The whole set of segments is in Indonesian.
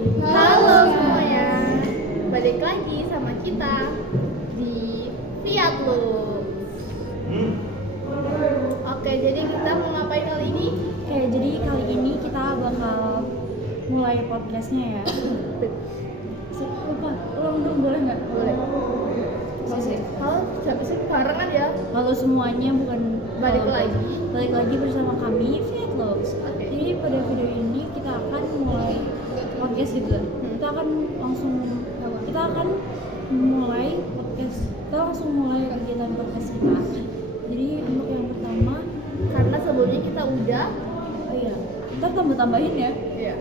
Halo semuanya, balik lagi sama kita di Fiat Lux. Oke, jadi kita mau ngapain kali ini? Oke, jadi kali ini kita bakal mulai podcastnya ya. Lupa, ulang dong boleh nggak? Boleh. Halo, siapa sih barengan ya? Halo semuanya, bukan Balik lagi. Balik lagi bersama kami Fiat Lux. Oke. Jadi pada video ini kita akan mulai podcast gitu. Kita akan mulai podcast. Kita langsung mulai kegiatan podcast kita. Jadi untuk yang pertama, Karena sebelumnya kita udah. oh iya, kita tambahin ya. Iya.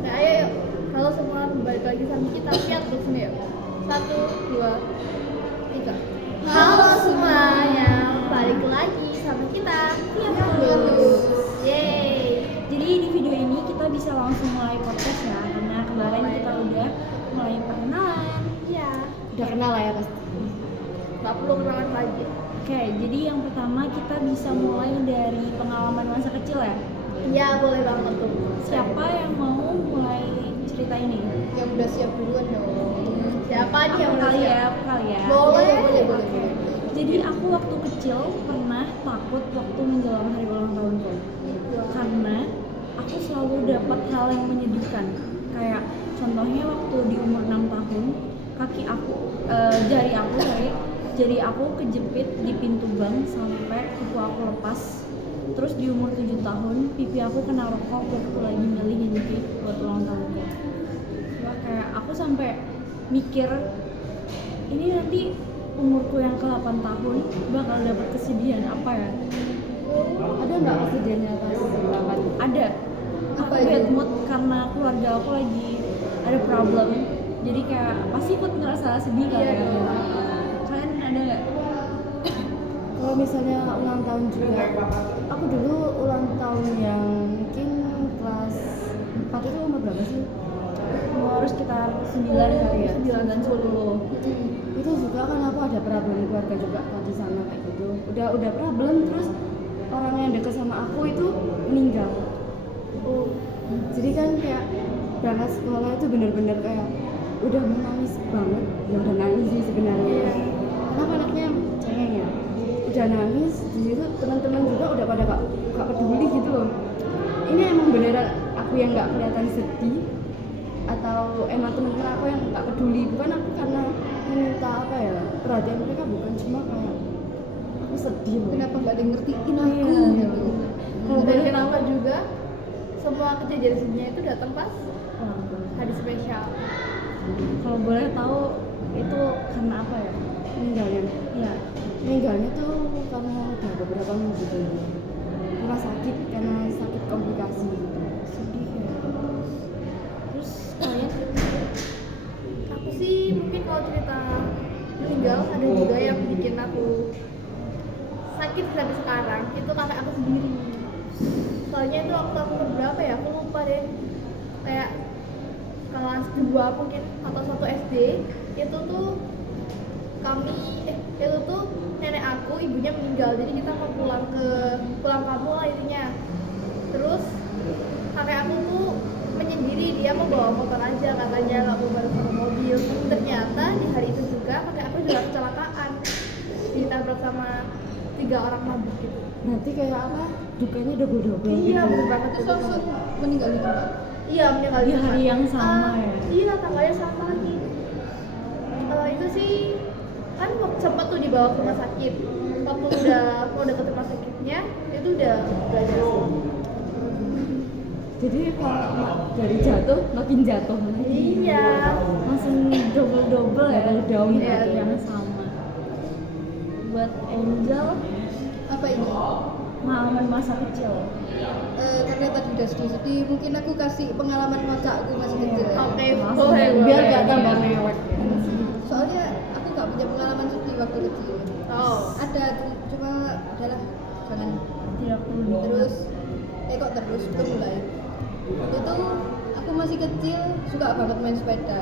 Nah, ayo yuk. Halo semua, balik lagi sama kita Fiat Lux nih yuk. 1, 2, 3. Halo semuanya, balik lagi sama kita Fiat Lux. Yeay. Jadi di video ini kita bisa langsung mulai podcast ya, karena kemarin kita udah mulai perkenalan. Iya. Udah kenal lah ya pasti. Gak perlu kenalan lagi. Oke, jadi yang pertama kita bisa mulai dari pengalaman masa kecil ya. Iya, boleh banget tuh. Siapa yang mau mulai cerita ini? Yang udah siap duluan dong. Siapa nih yang Aku udah kali siap? ya, aku kali ya. Boleh. Boleh. Jadi aku waktu kecil pernah takut waktu menjelang hari ulang tahunku. Karena aku selalu dapat hal yang menyedihkan. Kayak contohnya waktu di umur 6 tahun, jari aku kejepit di pintu bank sampai kuku aku lepas. Terus di umur 7 tahun, pipi aku kena rokok waktu lagi milihin cake buat ulang tahunku. Wah, kayak aku sampai mikir, ini nanti umurku yang ke-8 tahun bakal dapat kesedihan apa ya? Ada nggak kejadiannya pas berapa? Ada. Apa Aku itu? bad mood karena keluarga aku lagi ada problem. Jadi kayak pasti ikut ngerasa sedih kan Iya ya. dong. Kalian ada nggak? Kalau misalnya ulang tahun juga, aku dulu ulang tahun yang mungkin kelas 4 itu umur berapa sih? Umur sekitar 9 kali ya, 9 10. Itu juga kan aku ada problem keluarga juga kan di sana kayak gitu. Udah problem, terus orang yang deket sama aku itu meninggal. Jadi kan kayak berangkat sekolah itu bener-bener kayak udah menangis banget, ya udah nangis sih sebenarnya. Karena aku anaknya cengeng ya, udah nangis di situ teman-teman juga udah pada gak peduli gitu loh. Ini emang beneran aku yang nggak kelihatan sedih atau emang teman-teman aku yang nggak peduli, bukan aku karena meminta apa ya perhatian mereka, bukan, cuma kayak aku sedih loh. Kenapa nggak ada yang ngertiin aku Iya. gitu? Kalau dari kenapa juga semua kejadian sedihnya itu datang pas hari spesial. Kalau boleh tahu itu karena apa ya? Meninggalnya Iya. tuh karena udah beberapa minggu dulu karena sakit komplikasi gitu. Sedih ya. Terus kalian? Aku sih mungkin kalau cerita meninggal ada juga yang bikin aku sakit sampai sekarang. Itu kakak aku sendiri. Soalnya itu waktu aku umur berapa ya? Aku lupa deh. Kayak kelas 2 mungkin atau 1 SD. Itu tuh nenek aku, ibunya meninggal. Jadi kita mau pulang kampung lah intinya. Terus kakek aku tuh menyendiri, dia mau bawa motor aja katanya, nggak mau bareng sama mobil. Ternyata di hari itu juga kakek aku juga kecelakaan, ditabrak sama 3 orang mabuk gitu. Berarti kayak apa, dukanya double-double Iya, gitu. bener banget. Terus langsung meninggal di tempat. Iya, meninggal Di tempat. hari yang sama ya? Iya, tanggalnya sama lagi. Itu sih kan sempat tuh dibawa ke rumah sakit. Waktu mau deket rumah sakitnya itu udah gak ada. Jadi kalau dari jatuh makin jatuh. Iya. Langsung double ya, Double down di hari gitu. yang sama. Buat Angel, Apa ini? pengalaman masa kecil. Karena tadi udah sedih-sedih, mungkin aku kasih pengalaman masa aku masih kecil. Oke, Langsung boleh. Biar boleh. gak tambah mewek. Soalnya aku nggak punya pengalaman sedih waktu kecil. Oh. Ada, cuma adalah jangan. Tidak perlu diingat. Terus, kok terus belum mulai. Itu aku masih kecil, suka banget main sepeda.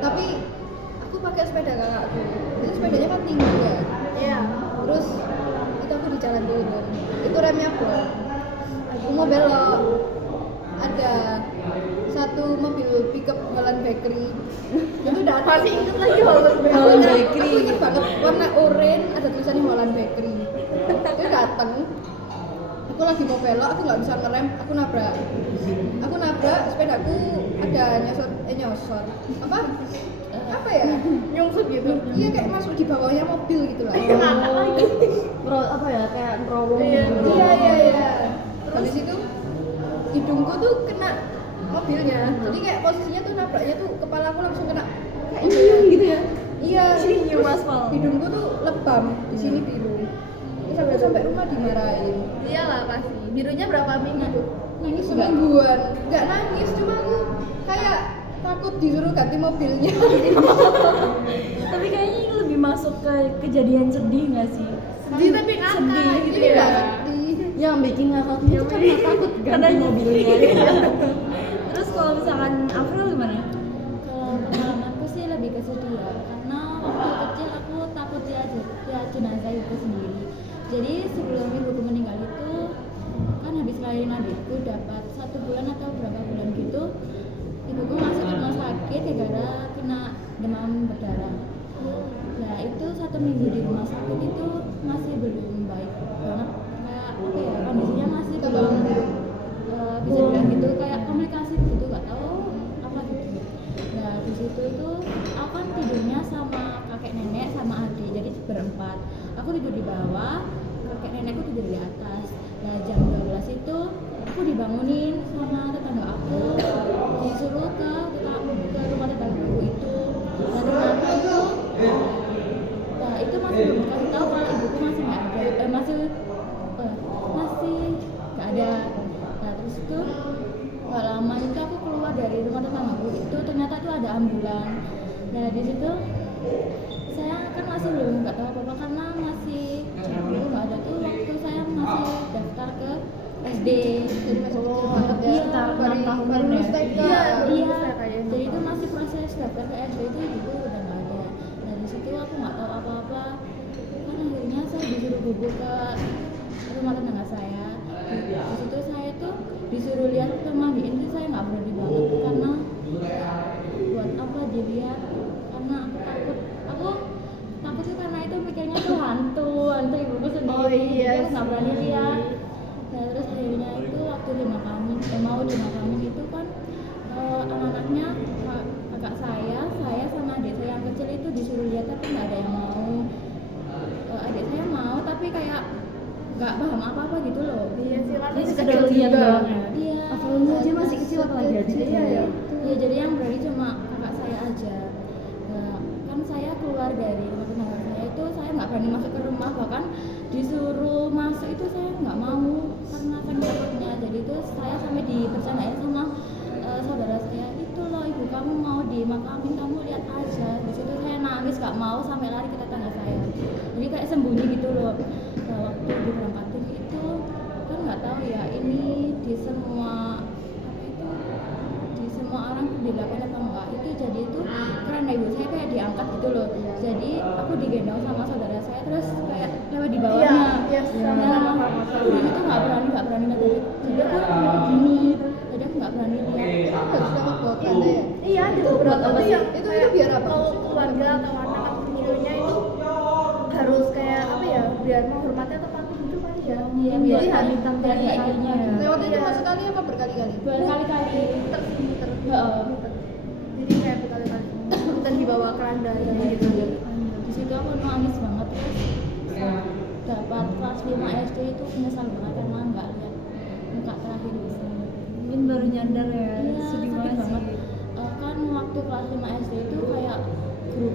Tapi aku pakai sepeda kakakku. Jadi sepedanya kan tinggi ya. Iya. Terus itu aku di jalan turun. Itu remnya blok. Aku mau belok. Ada satu itu mobil pickup Holland Bakery itu datang. Masih inget lagi Holland Holland Bakery. Bakery. Aku inget banget warna oranye ada tulisannya Holland Bakery. Dia datang. Aku lagi mau belok, aku nggak bisa ngerem, aku nabrak sepedaku ada nyosor apa ya, Nyungsut gitu. iya kayak masuk di bawahnya mobil gitu lah. Ngakak lagi. Apa ya kayak nerowong Iya. gitu. Iya. Habis itu hidungku tuh kena mobilnya, jadi kayak posisinya tuh nabraknya tuh kepala aku langsung kena kayak Nyium gitu ya. iya, Nyium terus aspal. hidungku tuh lebam di sini biru. Terus aku sampai rumah dimarahin. Iyalah pasti. Birunya berapa minggu? Nangis semingguan, nggak nangis, cuma aku kayak takut disuruh ganti mobilnya. Tapi kayaknya ini lebih masuk ke kejadian sedih nggak sih? Sedih tapi ngakak Sedih. gitu Ini ya. nggak sedih. Yang bikin ngakaknya itu karena takut Karena ganti mobilnya. Terus kalau misalkan April gimana? Kalau pengalamanku sih lebih ke sedih ya, karena waktu kecil aku takut lihat jenazah ibu sendiri. Jadi sebelum ibuku meninggal itu kan habis ngelahirin adikku dapat 1 bulan atau berapa bulan gitu, ibuku masuk ke rumah sakit gara-gara kena demam berdarah. Nah itu 1 minggu di rumah sakit itu masih belum baik banget, kayak apa ya, kondisinya masih belum bisa bilang gitu, kayak komunikasi gitu, nggak tahu apa gitu. Nah di situ itu aku kan tidurnya sama kakek nenek sama adik, jadi berempat. Aku tidur di bawah, kakek nenekku tidur di atas. Nah jam 12 itu aku dibangunin sama tetangga aku, disuruh ke rumah tetanggaku itu. Nah tetangga itu nah itu masih belum kasih tahu kalau ibuku masih nggak ada, masih nggak ada. Nah terus itu nggak lama itu aku keluar dari rumah tetanggaku itu, ternyata itu ada ambulan. Nah di situ saya kan masih belum nggak tahu apa-apa karena masih dulu nggak ada tuh waktu saya masih daftar ke SD. Jadi masih kecil banget ya. Iya, sekitar 6 tahunan baru ya. lulus TK. Iya. Iya, kayaknya. jadi itu masih proses daftar ke SD itu ibu udah nggak ada. Nah di situ aku nggak tahu apa-apa. Kan akhirnya saya disuruh bubuk ke rumah tetangga saya. Di situ saya tuh disuruh lihat ke mandiin itu saya nggak berani banget karena buat apa dilihat, karena aku takut tuh karena itu mikirnya tuh hantu ibuku sendiri. Oh, iya Jadi aku nggak berani sih. lihat. Nah terus akhirnya itu waktu dimakamin mau dimakamin itu kan anak-anaknya kakak saya sama adik saya yang kecil itu disuruh lihat tapi nggak ada yang mau. Adik saya mau tapi kayak nggak paham apa-apa gitu loh. Iya sih kan Ini masih sekedar kecil lihat juga. doang ya. Iya. Apalagi aja masih kecil apalagi adik. Iya ya. Iya jadi yang berani cuma kakak saya aja. Nah, kan saya keluar dari rumah tetangga saya itu saya nggak berani masuk ke rumah, bahkan disuruh masuk itu saya nggak mau karena kan takutnya. Jadi itu saya sampai dipercandain sama saudara saya, itu loh ibu kamu mau dimakamin, kamu lihat aja. Di situ saya nangis nggak mau sampai lari ke tetangga saya. Jadi kayak sembunyi gitu loh. Nah, waktu diberangkatin itu kan nggak tahu ya ini di semua orang tuh dilakukan apa enggak itu. Jadi itu karena ibu saya kayak diangkat gitu loh, jadi aku digendong sama saudara saya terus kayak lewat di bawahnya. Iya, sama-sama. Aku di situ nggak berani lihat, jadi aku begini, jadi aku nggak berani lihat. Kamu nggak suka bawa tanda ya? Iya, itu beberapa tuh yang Itu kayak biar apa? Kalau keluarga atau anak atau cucunya itu harus kayak apa ya? Biar menghormati atau patuh gitu kali ya. Iya, Jadi biar hari hitam dari kalinya. Lewat itu Iya. sekali apa berkali-kali? Berkali-kali. Muter. Heeh. Jadi kayak berkali-kali dan dibawa keranda gitu. Di situ aku nangis banget terus dapat kelas 5 SD itu menyesal banget karena nggak lihat muka terakhir di sana. Mungkin baru nyadar ya. Iya, Sedih sakit banget sih. Kan waktu kelas 5 SD itu kayak grup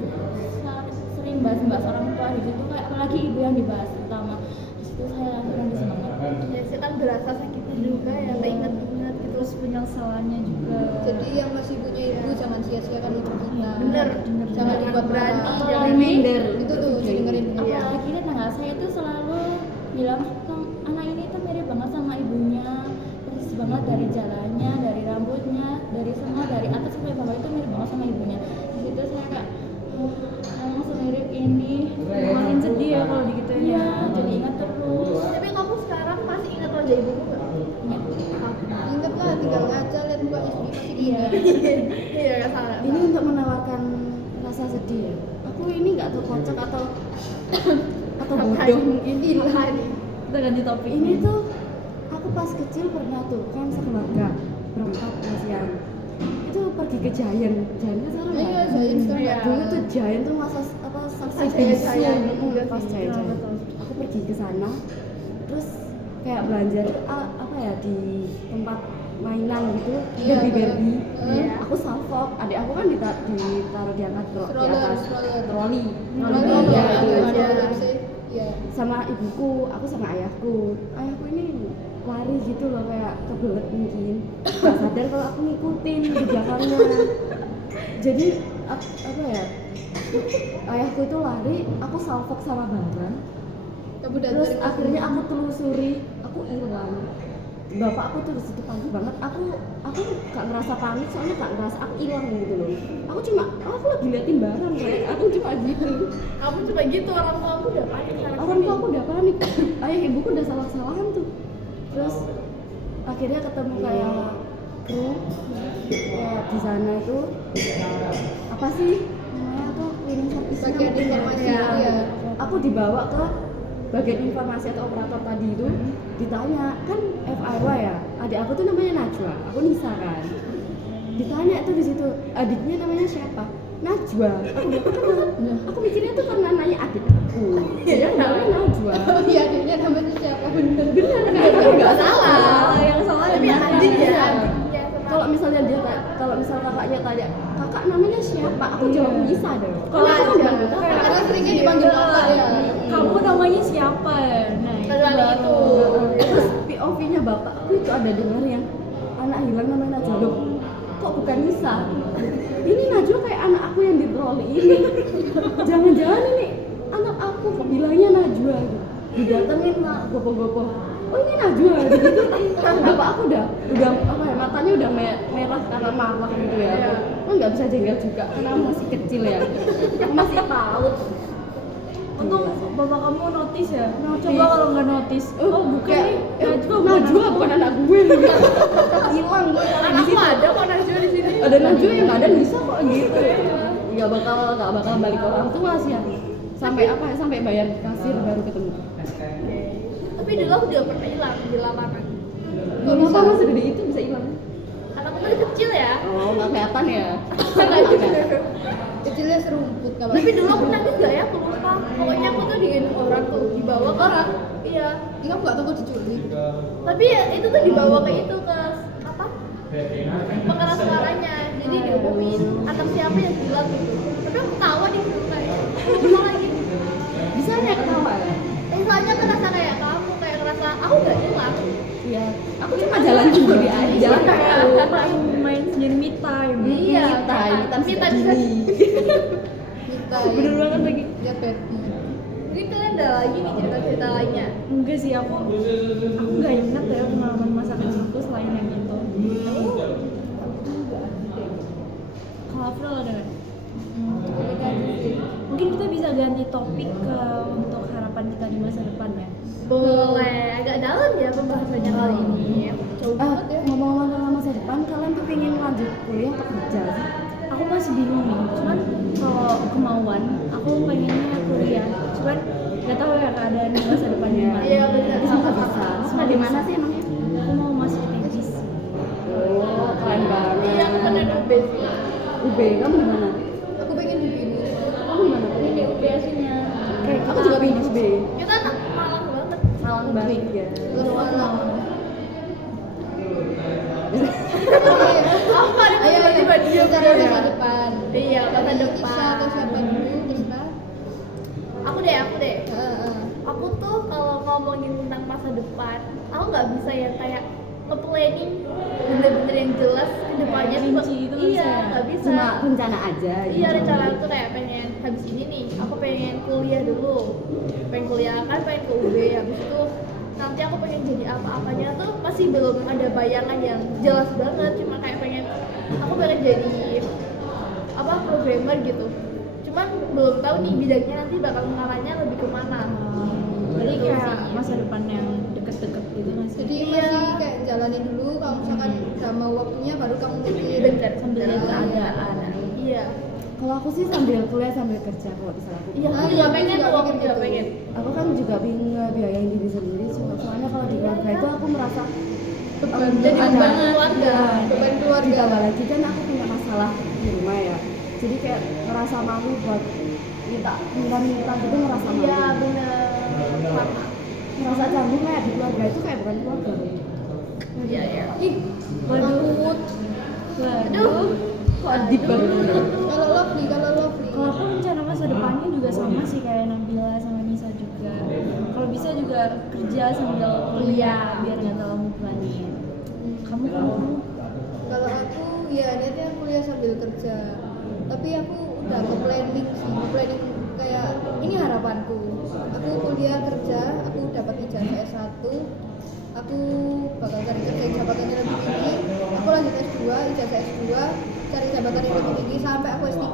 sering bahas orang tua di situ, kayak apalagi ibu yang dibahas terutama. Di situ saya langsung nangis banget. Ya sih kan berasa sakitnya juga ya, keinget-inget gitu. Terus penyesalannya juga. Jadi yang masih punya ibu jangan sia-siakan ibu kita. Bener. Jangan dibuat berani, marah. jangan Reminder. Itu tuh dengerin. Iya. Apalagi tetangga saya itu selalu bilang anak ini tuh mirip banget sama ibunya, persis banget dari jalannya, dari rambutnya, dari semua, dari atas sampai bawah itu mirip banget sama ibunya. Di situ saya kayak emang semirip ini. Makin sedih ya kalau digituin Iya, ya. jadi ingat terus. Tapi kamu sekarang masih ingat wajah ibumu nggak? Ingat. Ingat lah, tinggal ngaca lihat muka istri masih ya. Iya nggak salah. Ini untuk menawarkan rasa sedih ya. Aku ini nggak tahu kocak atau bodoh mungkin. Apa nih? Kita ganti topik. Ini tuh aku pas kecil pernah tuh kan sekeluarga berempat kasihan. Itu pergi ke Giant. Giant kan sekarang Iya, nggak ada. Giant sekarang nggak ada. Dulu tuh Giant tuh masa apa saksi Pas bisu Giant gitu, pas sih. Giant. Nah, betul. Aku pergi ke sana terus kayak belanja tuh apa ya di tempat mainan gitu, Iya, Barbie. Iya. Aku salfok, adik aku kan ditaruh di atas di Stroller, atas stroller. troli. Troli, Oh, ya, itu. stroller sih. Iya. Sama ibuku, aku sama ayahku. Ayahku ini lari gitu loh kayak kebelet mungkin. Gak sadar kalau aku ngikutin di belakangnya. Jadi apa ya? Ayahku itu lari, aku salfok sama barang. Kamu Terus dari akhirnya aku telusuri, aku hilang. Bapak aku tuh di situ panik banget. Aku gak ngerasa panik, soalnya gak ngerasa aku hilang gitu loh. Aku lagi liatin barang kayak aku cuma gitu. Kamu cuma gitu, orang tua aku udah panik sekarang. Orang tua aku udah panik. Ayah ibuku udah salah-salahan tuh. Terus akhirnya ketemu kayak kru kayak di sana itu apa sih namanya tuh cleaning service Bagian informasi, iya. Aku dibawa ke bagian informasi atau operator tadi itu ditanya kan FIY ya, adik aku tuh namanya Najwa, aku Nisa kan. Ditanya tuh di situ adiknya namanya siapa, Najwa. Aku bilang kenal. Aku mikirnya tuh karena nanya adikku, dia namanya Najwa. Oh iya, adiknya namanya siapa? Bener. Bener kan? Nggak salah. Yang salah Tapi benar. adik ya, Iya. adiknya sama. Kalau misalnya kalau misal kakaknya tanya kakak namanya siapa, aku jawab Nisa dong. Kalau aku Aku bilang, kayak Karena seringnya dipanggil kakak ya. kamu namanya siapa? Nah, itu Kecuali baru. terus POV-nya bapakku itu ada dengar yang anak hilang namanya Najwa. Loh, kok bukan Nisa? Ini Najwa kayak anak aku yang di troli ini. Jangan-jangan ini anak aku kok bilangnya Najwa gitu. Didatengin lah gopo-gopo. Oh ini Najwa gitu. Bapak aku udah apa ya, matanya udah merah karena marah gitu ya. Aku nggak bisa jengkel juga karena aku masih kecil ya. Aku masih PAUD. Untung bapak kamu notice ya. Notice. Coba kalau nggak notice. Oh, bukan nih. Najwa bukan anak gue nih. Hilang gue kalau di Aku situ. ada kok Najwa di sini. Ada Najwa yang nggak ada Nisa kok gitu. Nggak bakal balik ke orang tua sih aku. Sampai bayar kasir baru ketemu. Tapi dulu aku juga pernah hilang di lapangan. Kenapa masih gede itu bisa hilang? Karena aku masih kecil ya. Oh nggak kelihatan ya. Kecilnya serumput kalau. Tapi dulu aku nangis gak ya? Aku lupa. Pokoknya aku tuh digendong orang tuh, dibawa ke orang. Iya. Ini kamu nggak takut diculik? Tapi ya, itu tuh dibawa ke itu ke apa? Pengeras suaranya. Jadi diumumin anak siapa yang hilang gitu. Tapi aku ketawa di situ kayak. Lupa lagi. Bisa nggak ketawa ya? Soalnya ngerasa kayak kamu, kayak ngerasa aku gak hilang. Iya. Aku cuma jalan sendiri aja. Jalan kayak main sendiri me time. Iya, Hitam me time. sendiri. Kita Bener banget lagi. lihat Barbie. Jadi kalian ada lagi nih cerita-cerita lainnya. Enggak sih aku nggak ingat ya pengalaman masa kecilku selain yang itu. Kalau April ada nggak? Mungkin kita bisa ganti topik ke untuk harapan kita di masa depan ya. Boleh, agak dalam ya pembahasannya kali ini. Ngomong-ngomong tentang masa depan, kalian tuh pengen lanjut kuliah atau kerja sih? Aku masih bingung nih. Cuman kalau kemauan, aku pengennya kuliah. Cuman nggak tahu ya keadaan di masa depan gimana. Iya benar. Semoga bisa. Semoga di mana sih emangnya? Aku mau masuk TEDIS. Oh, keren banget. Iya, aku pernah nyobain sih. UB, kamu di mana? Aku pengen di sini. Kamu di mana? Ini UPS-nya. Aku juga pengen UB. Kita anak Malang banget. Malang banget ya. Luas lah. Apa nih Ayo, tiba-tiba dia bicara masa depan. Iya, masa Kisah depan. atau siapa dulu, terserah. Aku deh. Heeh. Aku tuh kalau ngomongin tentang masa depan, aku nggak bisa ya kayak nge-planning bener-bener yang jelas ke depannya tuh. Rinci gitu nggak bisa Iya, ya? nggak bisa. Cuma rencana aja. Iya, rencana tuh kayak pengen habis ini nih, aku pengen kuliah dulu. Pengen kuliah kan, pengen ke UB, habis itu nanti aku pengen jadi apa-apanya tuh masih belum ada bayangan yang jelas banget, cuma kayak aku pengen jadi apa programmer gitu. Cuman belum tahu nih bidangnya nanti bakal mengarahnya lebih kemana. Jadi Gitu kayak sih. masa depan yang deket-deket gitu nggak sih? Jadi Iya. masih kayak jalanin dulu. Kalau misalkan udah mau waktunya baru kamu mikir. Bener. Sambil lihat keadaan. Iya. Kalau aku sih sambil kuliah sambil kerja kalau bisa aku. Iya, Ah, aku iya, juga pengen aku tuh, juga aku juga gitu. pengen. Aku kan juga bingung ngebiayain diri sendiri. Soalnya kalau di keluarga itu aku merasa Beban, Jadi ada- beban keluarga. beban keluarga. Ditambah lagi kan aku punya masalah di rumah ya. Jadi kayak ngerasa malu buat minta gitu ngerasa malu. Iya, bener. Sama. Ngerasa canggung kayak di keluarga itu kayak bukan keluarga. Iya, iya. Ih, takut. Aduh. Kok deep banget. Kalau lovely. Kalau aku rencana masa depannya juga sama sih kayak Nabila sama Nisa juga. Kalau bisa juga kerja sambil kuliah biar nggak terlalu bebani. Kamu? Kalau aku ya niatnya kuliah sambil kerja. Tapi aku udah ke planning sih, planning kayak ini harapanku. Aku kuliah kerja, aku dapat ijazah S1. Aku bakal cari kerja yang jabatannya lebih tinggi. Aku lanjut S2, ijazah S2, cari jabatan yang lebih tinggi sampai aku S3.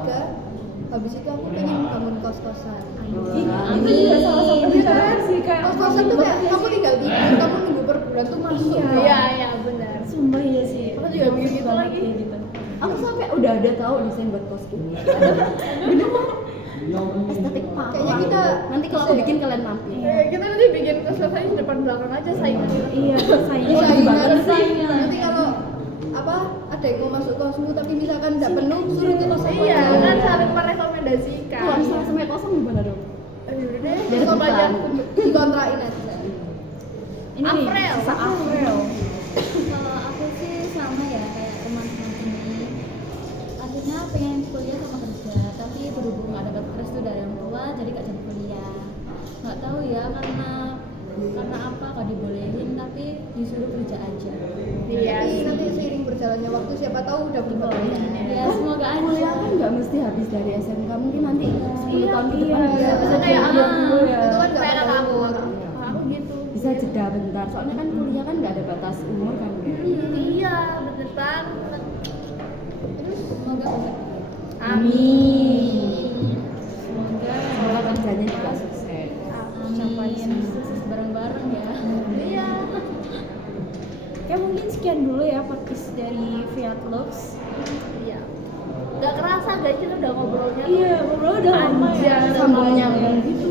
Habis itu aku pengen bangun kos-kosan. Aku juga salah satu pikiran sih kayak Kos-kosan tuh kayak kamu tinggal tidur, kamu nunggu per bulan tuh masuk. Iya, iya, benar. Sumpah iya sih. Aku juga mikir gitu banget lagi. kayak gitu. Aku sampai udah ada tahu desain buat kos gitu. Beneran. Estetik parah. Kayaknya kita nanti kalau aku bikin kalian mampir. Kita nanti bikin kos-kosan di depan belakang aja saingan kita. Iya, saingan Saingan banget sih. saingan. Nanti kalau apa ada yang mau masuk kosmu tapi misalkan nggak penuh suruh ke kos Iya, aku. kan saling merekomendasikan. Kalau misalnya sampai kosong gimana dong? Yaudah deh, Biar stop aja. depan. Dikontrakin aja. Ini nih, April. sisa April. Kalau aku sih sama ya kayak teman-teman ini. Akhirnya pengen kuliah sama kerja, tapi berhubung nggak dapat restu dari orang tua, jadi gak jadi kuliah. Nggak tahu ya karena apa gak dibolehin, tapi disuruh kerja aja. Iya. Tapi nanti seiring berjalannya waktu siapa tahu udah berubah. Ya semoga Kuliah aja. kan nggak mesti habis dari SMK, mungkin nanti 10 tahun ke depan Iya, bisa kayak kuliah aku. dulu ya. Itu kan nggak Kayak bakal aku. umur. Aku gitu. Bisa jeda bentar, soalnya kan kuliah kan nggak ada batas umur kan ya. Iya, bener banget. Terus semoga bisa. Amin. Semoga kerjanya juga sukses. Amin. Sukses bareng-bareng ya. Iya. Kayak mungkin sekian dulu ya podcast dari Fiat Lux. Iya. Gak kerasa guys, kita udah ngobrolnya. Iya, ngobrol udah lama ya. Panjang. Sambal nyambung gitu.